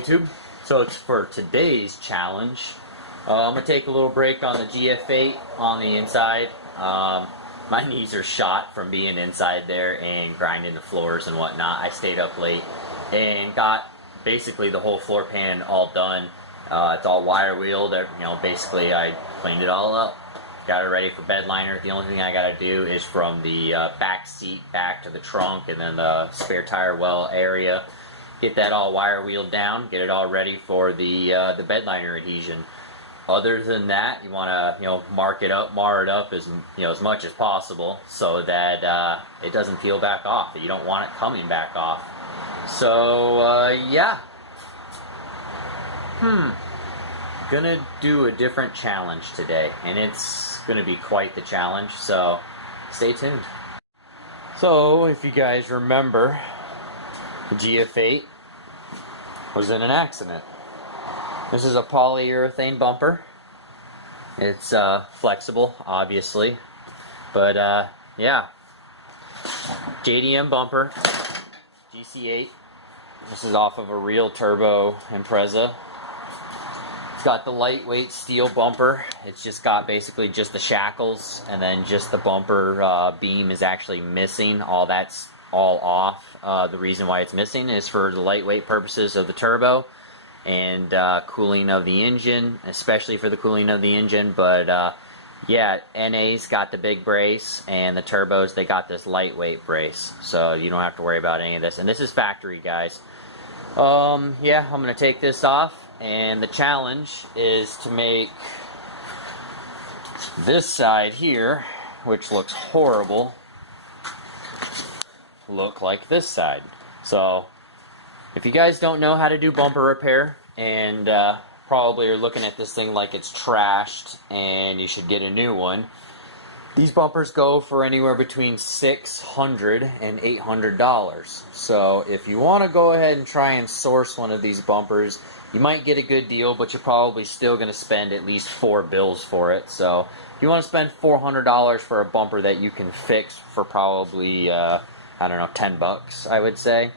YouTube. So it's for today's challenge. I'm going to take a little break on the GF8 on the inside. My knees are shot from being inside there and grinding the floors and whatnot. I stayed up late and got basically the whole floor pan all done. It's all wire wheeled. Basically I cleaned it all up. Got it ready for bed liner. The only thing I got to do is from the back seat back to the trunk and then the spare tire well area. Get that all wire wheeled down. Get it all ready for the bed liner adhesion. Other than that, you want to mar it up as as much as possible so that it doesn't peel back off. You don't want it coming back off. So yeah. Gonna do a different challenge today, and it's gonna be quite the challenge, so stay tuned. So if you guys remember, the GF8 was in an accident. This is a polyurethane bumper. It's flexible, obviously, but yeah, JDM bumper, GC8. This is off of a real turbo Impreza. It's got the lightweight steel bumper. It's just got basically just the shackles, and then just the bumper beam is actually missing. All that's all off. The reason why it's missing is for the lightweight purposes of the turbo and cooling of the engine, especially for the cooling of the engine. But yeah, NA's got the big brace, and the turbos, they got this lightweight brace, so you don't have to worry about any of this. And this is factory, guys. Yeah, I'm gonna take this off. And the challenge is to make this side here, which looks horrible, look like this side. So if you guys don't know how to do bumper repair and probably are looking at this thing like it's trashed and you should get a new one, these bumpers go for anywhere between $600 and $800. So if you want to go ahead and try and source one of these bumpers, you might get a good deal, but you're probably still going to spend at least 4 bills for it. So if you want to spend $400 for a bumper that you can fix for probably, I don't know, 10 bucks, I would say.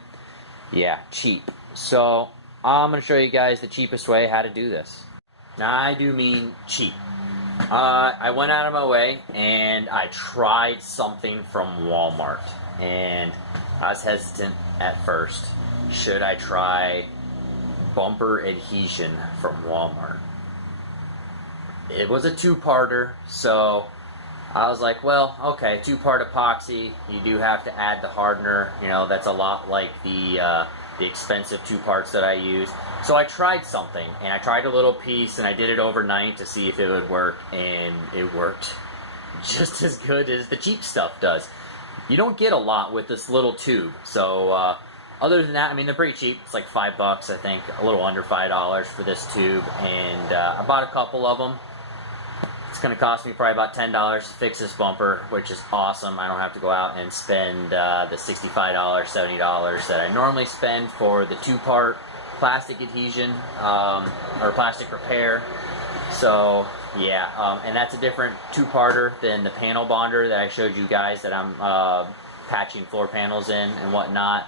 Yeah, cheap. So I'm going to show you guys the cheapest way how to do this. Now, I do mean cheap. I went out of my way and I tried something from Walmart, and I was hesitant at first. Should I try bumper adhesion from Walmart? It was a two-parter, so I was like, well, okay, two-part epoxy, you do have to add the hardener. That's a lot like the expensive two parts that I use. So I tried something, and I tried a little piece, and I did it overnight to see if it would work, and it worked just as good as the cheap stuff does. You don't get a lot with this little tube, so other than that, I mean, they're pretty cheap. It's like $5, I think, a little under $5 for this tube, and I bought a couple of them. It's going to cost me probably about $10 to fix this bumper, which is awesome. I don't have to go out and spend the $65, $70 that I normally spend for the two-part plastic adhesion or plastic repair. So yeah, and that's a different two-parter than the panel bonder that I showed you guys that I'm patching floor panels in and whatnot.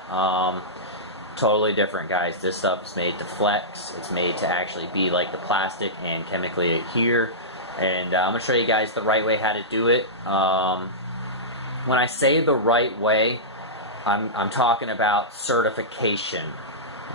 Totally different, guys. This stuff is made to flex. It's made to actually be like the plastic and chemically adhere. And I'm going to show you guys the right way how to do it. When I say the right way, I'm talking about certification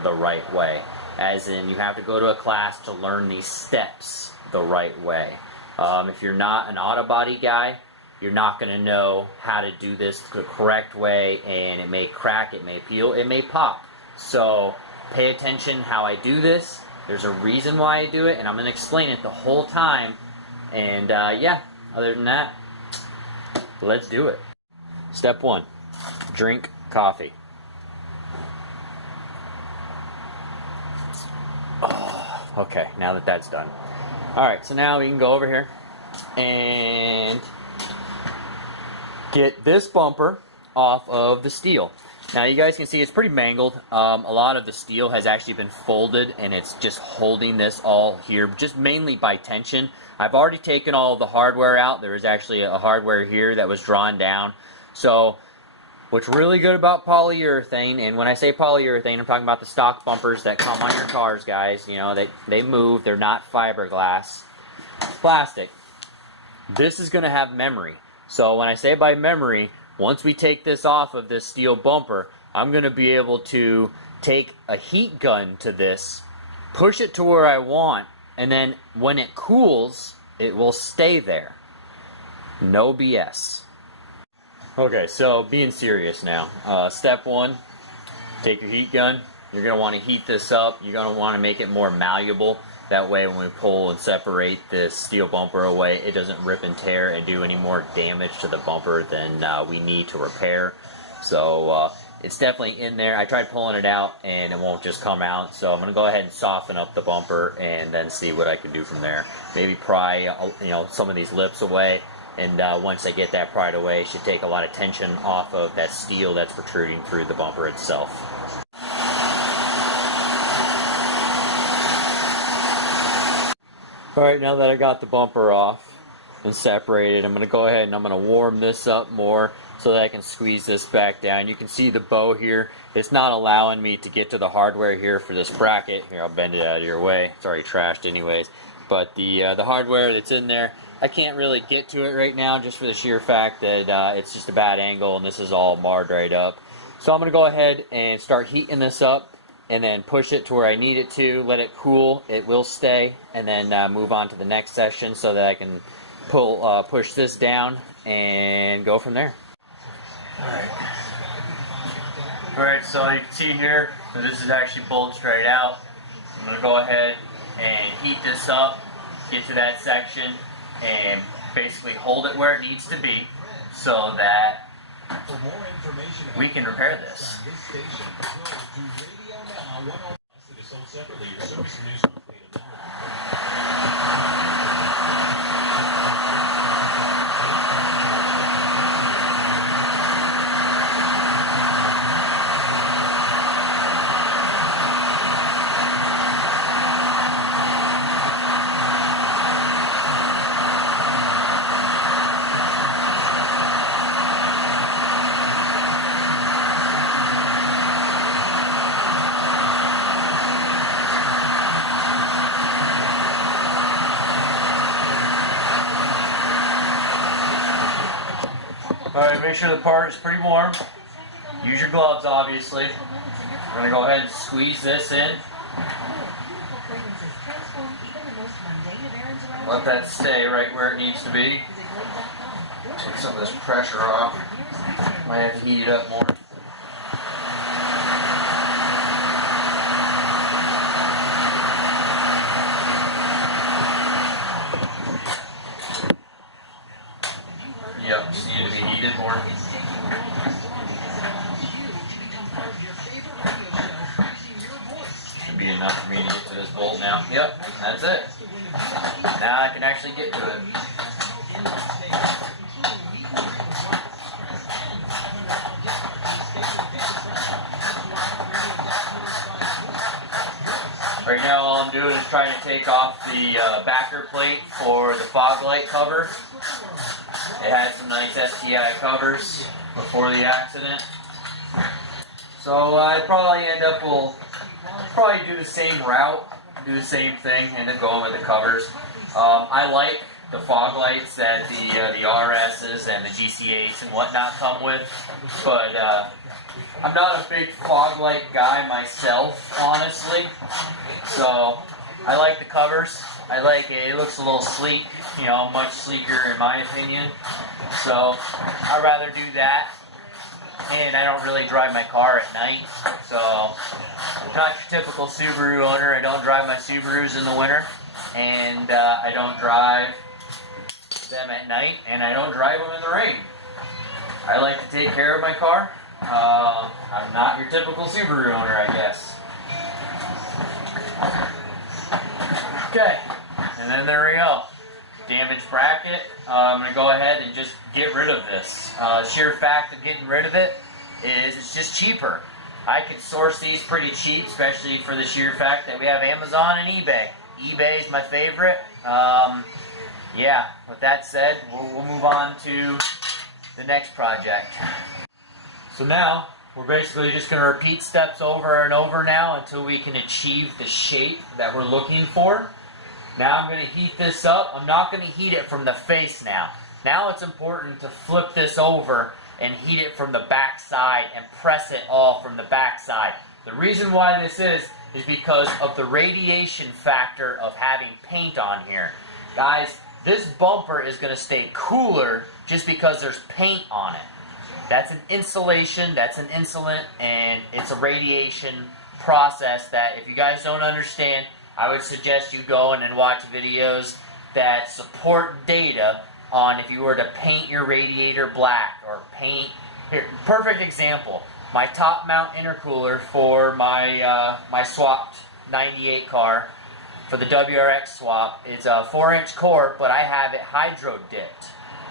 the right way. As in, you have to go to a class to learn these steps the right way. If you're not an auto body guy, you're not going to know how to do this the correct way, and it may crack, it may peel, it may pop. So pay attention how I do this. There's a reason why I do it, and I'm going to explain it the whole time. And yeah, other than that, let's do it. Step 1, drink coffee. Oh, okay, now that that's done. Alright, so now we can go over here and get this bumper off of the steel. Now you guys can see it's pretty mangled. A lot of the steel has actually been folded, and it's just holding this all here, just mainly by tension. I've already taken all of the hardware out. There was actually a hardware here that was drawn down. So what's really good about polyurethane, and when I say polyurethane, I'm talking about the stock bumpers that come on your cars, guys. You know, they move. They're not fiberglass. Plastic. This is going to have memory. So when I say by memory, once we take this off of this steel bumper, I'm going to be able to take a heat gun to this, push it to where I want, and then when it cools, it will stay there. No BS. Okay, so being serious now. Step one, take your heat gun. You're going to want to heat this up. You're going to want to make it more malleable. That way when we pull and separate this steel bumper away, it doesn't rip and tear and do any more damage to the bumper than we need to repair. So it's definitely in there. I tried pulling it out and it won't just come out. So I'm going to go ahead and soften up the bumper and then see what I can do from there. Maybe pry some of these lips away. And once I get that pried away, it should take a lot of tension off of that steel that's protruding through the bumper itself. Alright, now that I got the bumper off and separated, I'm going to go ahead and I'm going to warm this up more so that I can squeeze this back down. You can see the bow here. It's not allowing me to get to the hardware here for this bracket. Here, I'll bend it out of your way. It's already trashed anyways. But the hardware that's in there, I can't really get to it right now just for the sheer fact that it's just a bad angle and this is all marred right up. So I'm going to go ahead and start heating this up and then push it to where I need it to, let it cool, it will stay, and then move on to the next session so that I can push this down and go from there. Alright, so you can see here, so this is actually bulged right out. I'm going to go ahead and heat this up, get to that section, and basically hold it where it needs to be so that we can repair this. Alright, make sure the part is pretty warm. Use your gloves, obviously. I'm going to go ahead and squeeze this in. Let that stay right where it needs to be. Take some of this pressure off. Might have to heat it up more. Yep, just need to be heated more. Should be enough for me to get to this bolt now. Yep, that's it. Now I can actually get to it. Right now all I'm doing is trying to take off the backer plate for the fog light cover. It had some nice STI covers before the accident. So I probably will probably do the same route, do the same thing, end up going with the covers. I like the fog lights that the RSs and the GC8s and whatnot come with, but I'm not a big fog light guy myself, honestly. So I like the covers. I like it. It looks a little sleek, much sleeker in my opinion. So I'd rather do that. And I don't really drive my car at night. So I'm not your typical Subaru owner. I don't drive my Subarus in the winter. And I don't drive them at night. And I don't drive them in the rain. I like to take care of my car. I'm not your typical Subaru owner, I guess. Okay, and then there we go. Damaged bracket. I'm going to go ahead and just get rid of this. Sheer fact of getting rid of it is it's just cheaper. I can source these pretty cheap, especially for the sheer fact that we have Amazon and eBay. eBay is my favorite. Yeah, with that said, we'll move on to the next project. So now, we're basically just going to repeat steps over and over now until we can achieve the shape that we're looking for. Now I'm going to heat this up. I'm not going to heat it from the face now. Now it's important to flip this over and heat it from the back side and press it all from the back side. The reason why this is because of the radiation factor of having paint on here. Guys, this bumper is going to stay cooler just because there's paint on it. That's an insulation, that's an insulant, and it's a radiation process that if you guys don't understand, I would suggest you go in and watch videos that support data on if you were to paint your radiator black or paint. Here, perfect example, my top mount intercooler for my my swapped 98 car for the WRX swap is a 4-inch core, but I have it hydro dipped.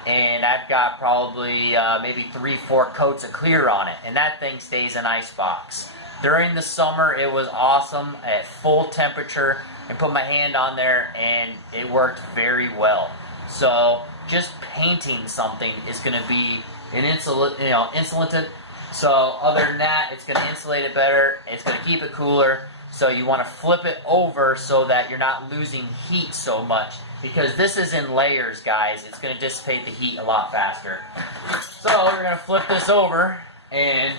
And I've got probably maybe 3-4 coats of clear on it, and that thing stays in icebox. During the summer, it was awesome at full temperature, and put my hand on there, and it worked very well. So just painting something is going to be an insulant. So other than that, it's going to insulate it better. It's going to keep it cooler. So you want to flip it over so that you're not losing heat so much. Because this is in layers, guys. It's going to dissipate the heat a lot faster. So we're going to flip this over, and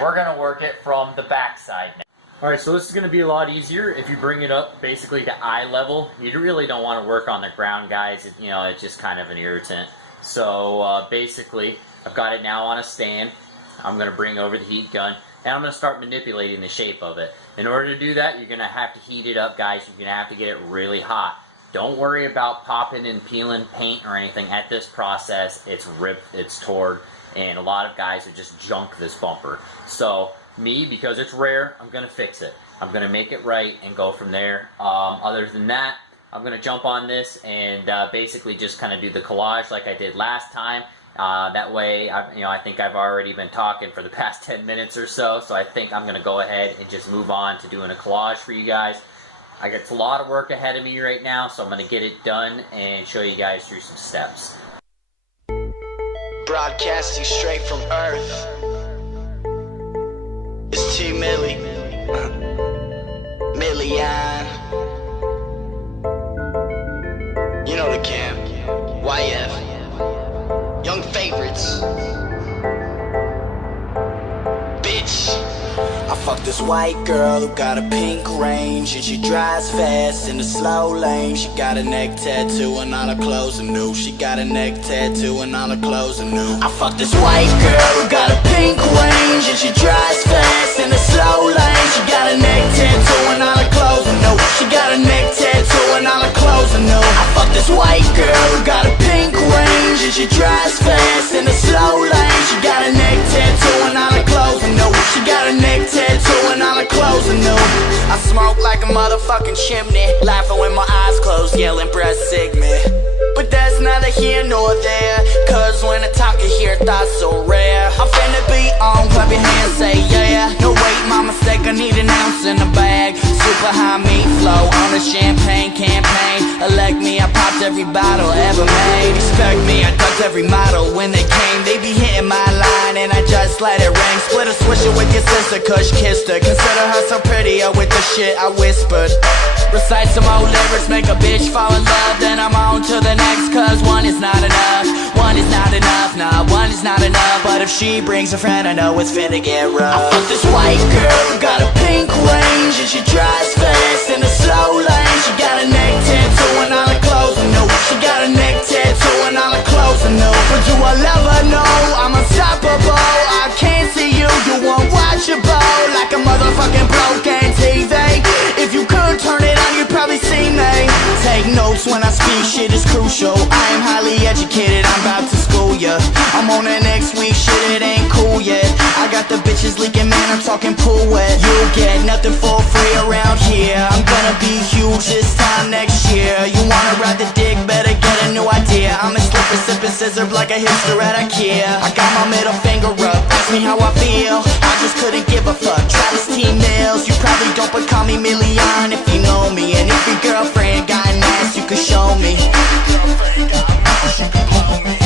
we're going to work it from the back side now. Alright, so this is going to be a lot easier if you bring it up basically to eye level. You really don't want to work on the ground, guys. It's just kind of an irritant. So basically, I've got it now on a stand. I'm going to bring over the heat gun, and I'm going to start manipulating the shape of it. In order to do that, you're going to have to heat it up, guys. You're going to have to get it really hot. Don't worry about popping and peeling paint or anything at this process. It's ripped, it's torn, and a lot of guys would just junk this bumper. So me, because it's rare, I'm going to fix it. I'm going to make it right and go from there. Other than that, I'm going to jump on this and basically just kind of do the collage like I did last time. That way, I think I've already been talking for the past 10 minutes or so, so I think I'm going to go ahead and just move on to doing a collage for you guys. I got a lot of work ahead of me right now, so I'm going to get it done and show you guys through some steps. Broadcasting straight from Earth. It's T Millie. Million. You know the camp. YF. Young favorites. Bitch. I fucked this white girl who got a pink range, and she drives fast in the slow lane. She got a neck tattoo and all her clothes are new. She got a neck tattoo and all her clothes are new. I fucked this white girl who got a pink range, and she drives fast in the slow lane. She got a neck tattoo and all her clothes are new. She got a neck tattoo and all her clothes are new. I fucked this white girl who got a pink range, and she drives fast in the slow lane. She got a neck tattoo and all her clothes are new. She got a neck tattoo and all her clothes are new. I smoke like a motherfucking chimney, laughing with my eyes closed, yelling breath sick me. But that's neither here nor there, cause when I talk you hear thoughts so rare. I'm finna be on, clap your hands, say yeah. No wait, my mistake, I need an ounce in the bag. Super high meat flow on a champagne campaign. Elect me, I popped every bottle ever made. Expect me, I ducked every model when they came. They be hitting my line and I just let it ring. Split a swisher with your sister, Kush kissed her. Consider her so prettier with the shit I whispered. Recite some old lyrics, make a bitch fall in love. Then I'm on to the next, cause one is not enough. One is not enough, nah, one is not enough. But if she brings a friend, I know it's finna get rough. I fucked this white girl who got a pink range, and she drives fast in the slow lane. She got a neck tattoo and all her clothes are new. She got a neck tattoo and all her clothes are new. But do I love her? No, I'm unstoppable. I can't see you, you unwatchable. Like a motherfucking broken TV. If you could turn it on, you'd probably see me. Take notes when I speak, shit is crucial. I am highly educated, I'm about to school ya. I'm on that next week, shit, it ain't cool yet. I got the bitches leaking, man, I'm talking pool wet. You'll get nothing for free around here. I'm gonna be huge this time next year. You wanna ride the dick, better get a new idea. I'm a slipper, sipping scissor like a hipster at IKEA. I got my middle finger up, ask me how I feel. I just couldn't give a fuck, Travis T. Mills. You probably don't, but call me Million if you know me. And if your girlfriend got an ass, you could show me. If your girlfriend got an ass, you could blow me.